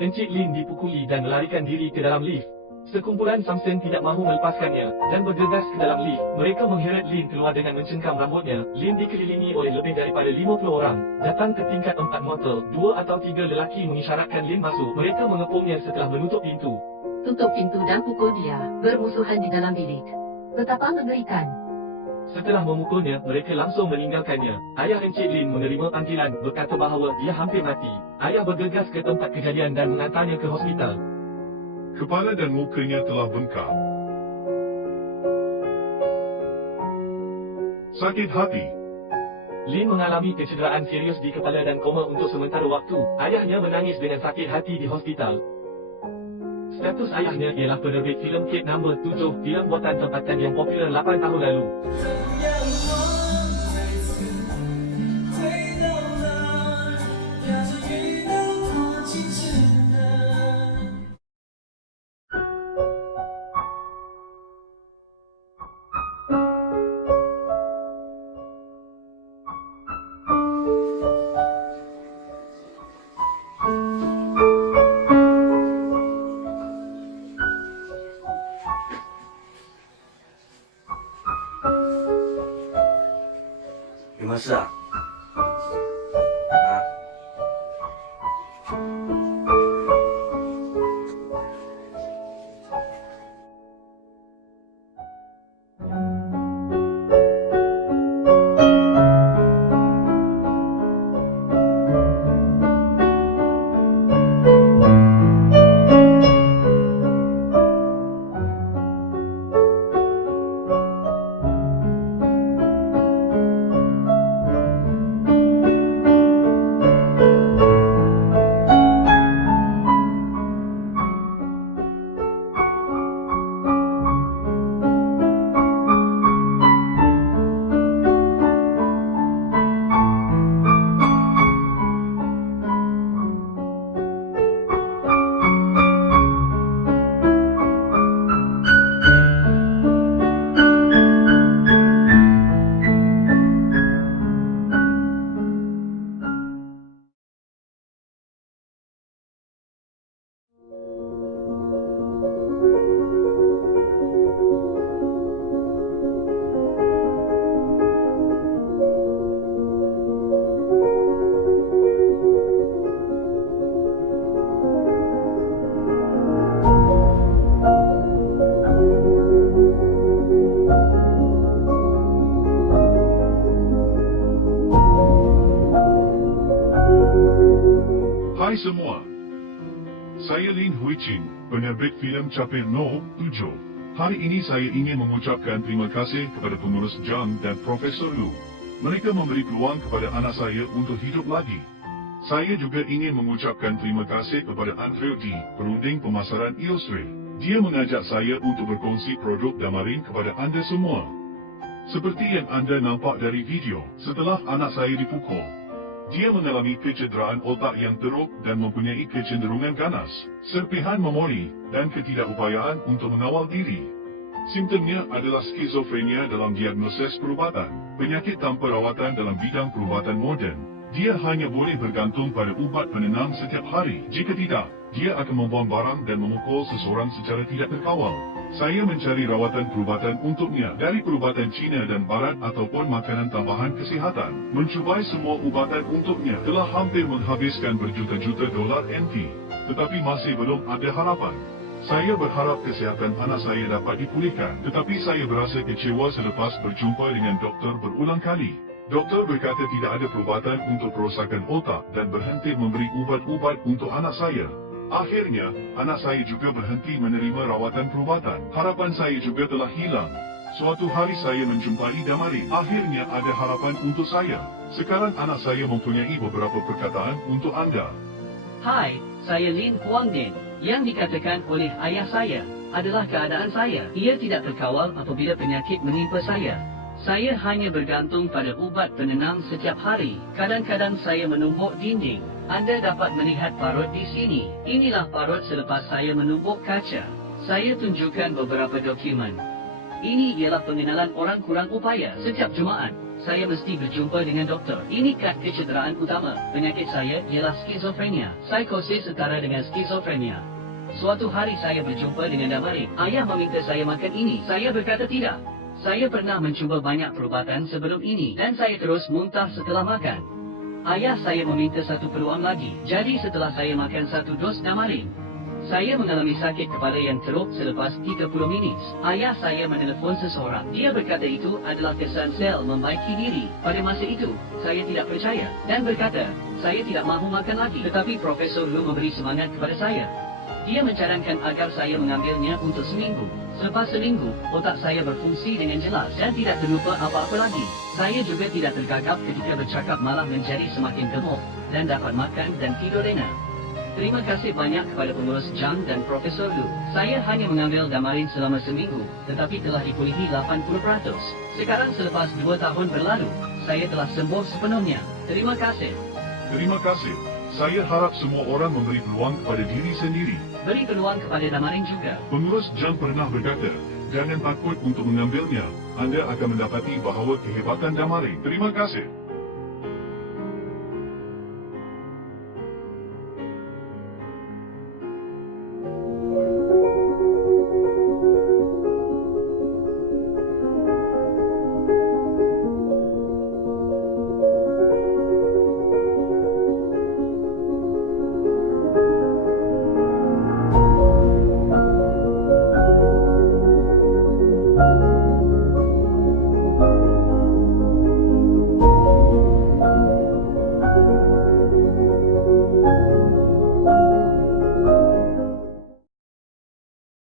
Encik Lin dipukuli dan melarikan diri ke dalam lift. Sekumpulan samsen tidak mahu melepaskannya dan bergegas ke dalam lift. Mereka mengheret Lin keluar dengan mencengkam rambutnya. Lin dikelilingi oleh lebih daripada 50 orang. Datang ke tingkat 4 motel. 2 atau 3 lelaki mengisyaratkan Lin masuk. Mereka mengepungnya setelah menutup pintu. Tutup pintu dan pukul dia. Bermusuhan di dalam bilik. Betapa mengerikan. Setelah memukulnya, mereka langsung meninggalkannya. Ayah Encik Lin menerima panggilan, berkata bahawa dia hampir mati. Ayah bergegas ke tempat kejadian dan mengantarnya ke hospital. Kepala dan mukanya telah bengkak. Sakit hati. Lin mengalami kecederaan serius di kepala dan koma untuk sementara waktu. Ayahnya menangis dengan sakit hati di hospital. Status ayahnya ialah penerbit filem Kate No. 7, filem buatan tempatan yang popular 8 tahun lalu. Masak. Hai semua. Saya Lin Hui Chin, penerbit filem Chapter No. 7. Hari ini saya ingin mengucapkan terima kasih kepada pengurus Zhang dan Profesor Lu. Mereka memberi peluang kepada anak saya untuk hidup lagi. Saya juga ingin mengucapkan terima kasih kepada Andrew D, perunding pemasaran Illustrate. Dia mengajak saya untuk berkongsi produk Damarin kepada anda semua. Seperti yang anda nampak dari video, setelah anak saya dipukul, dia mengalami kecederaan otak yang teruk dan mempunyai kecenderungan ganas, serpihan memori, dan ketidakupayaan untuk mengawal diri. Simptomnya adalah skizofrenia dalam diagnosis perubatan, penyakit tanpa rawatan dalam bidang perubatan moden. Dia hanya boleh bergantung pada ubat penenang setiap hari. Jika tidak, dia akan membuang barang dan memukul seseorang secara tidak terkawal. Saya mencari rawatan perubatan untuknya dari perubatan Cina dan Barat ataupun makanan tambahan kesihatan. Mencubai semua ubatan untuknya telah hampir menghabiskan berjuta-juta dolar NT. Tetapi masih belum ada harapan. Saya berharap kesihatan anak saya dapat dipulihkan, tetapi saya berasa kecewa selepas berjumpa dengan doktor berulang kali. Doktor berkata tidak ada perubatan untuk kerosakan otak dan berhenti memberi ubat-ubat untuk anak saya. Akhirnya, anak saya juga berhenti menerima rawatan perubatan. Harapan saya juga telah hilang. Suatu hari saya menjumpai Damarin. Akhirnya ada harapan untuk saya. Sekarang anak saya mempunyai beberapa perkataan untuk anda. Hai, saya Lin Huang Den. Yang dikatakan oleh ayah saya adalah keadaan saya. Ia tidak terkawal apabila penyakit menimpa saya. Saya hanya bergantung pada ubat penenang setiap hari. Kadang-kadang saya menumbuk dinding. Anda dapat melihat parut di sini. Inilah parut selepas saya menumbuk kaca. Saya tunjukkan beberapa dokumen. Ini ialah pengenalan orang kurang upaya. Setiap Jumaat, saya mesti berjumpa dengan doktor. Ini kad kecederaan utama. Penyakit saya ialah skizofrenia. Psikosis setara dengan skizofrenia. Suatu hari saya berjumpa dengan Damarin. Ayah meminta saya makan ini. Saya berkata tidak. Saya pernah mencuba banyak perubatan sebelum ini dan saya terus muntah setelah makan. Ayah saya meminta satu peluang lagi. Jadi setelah saya makan satu dos Damarin, saya mengalami sakit kepala yang teruk selepas 30 minit. Ayah saya menelepon seseorang. Dia berkata itu adalah kesan sel membaiki diri. Pada masa itu, saya tidak percaya dan berkata, saya tidak mahu makan lagi. Tetapi Profesor Lu memberi semangat kepada saya. Dia mencarankan agar saya mengambilnya untuk seminggu. Selepas seminggu, otak saya berfungsi dengan jelas dan tidak terlupa apa-apa lagi. Saya juga tidak tergagap ketika bercakap, malah menjadi semakin gemuk dan dapat makan dan tidur enak. Terima kasih banyak kepada pengurus Zhang dan Profesor Lu. Saya hanya mengambil Damarin selama seminggu, tetapi telah dipulihi 80%. Sekarang selepas 2 tahun berlalu, saya telah sembuh sepenuhnya. Terima kasih. Terima kasih. Saya harap semua orang memberi peluang kepada diri sendiri. Beri peluang kepada Damarin juga. Pengurus Zhang pernah berkata, jangan takut untuk mengambilnya. Anda akan mendapati bahawa kehebatan Damarin. Terima kasih.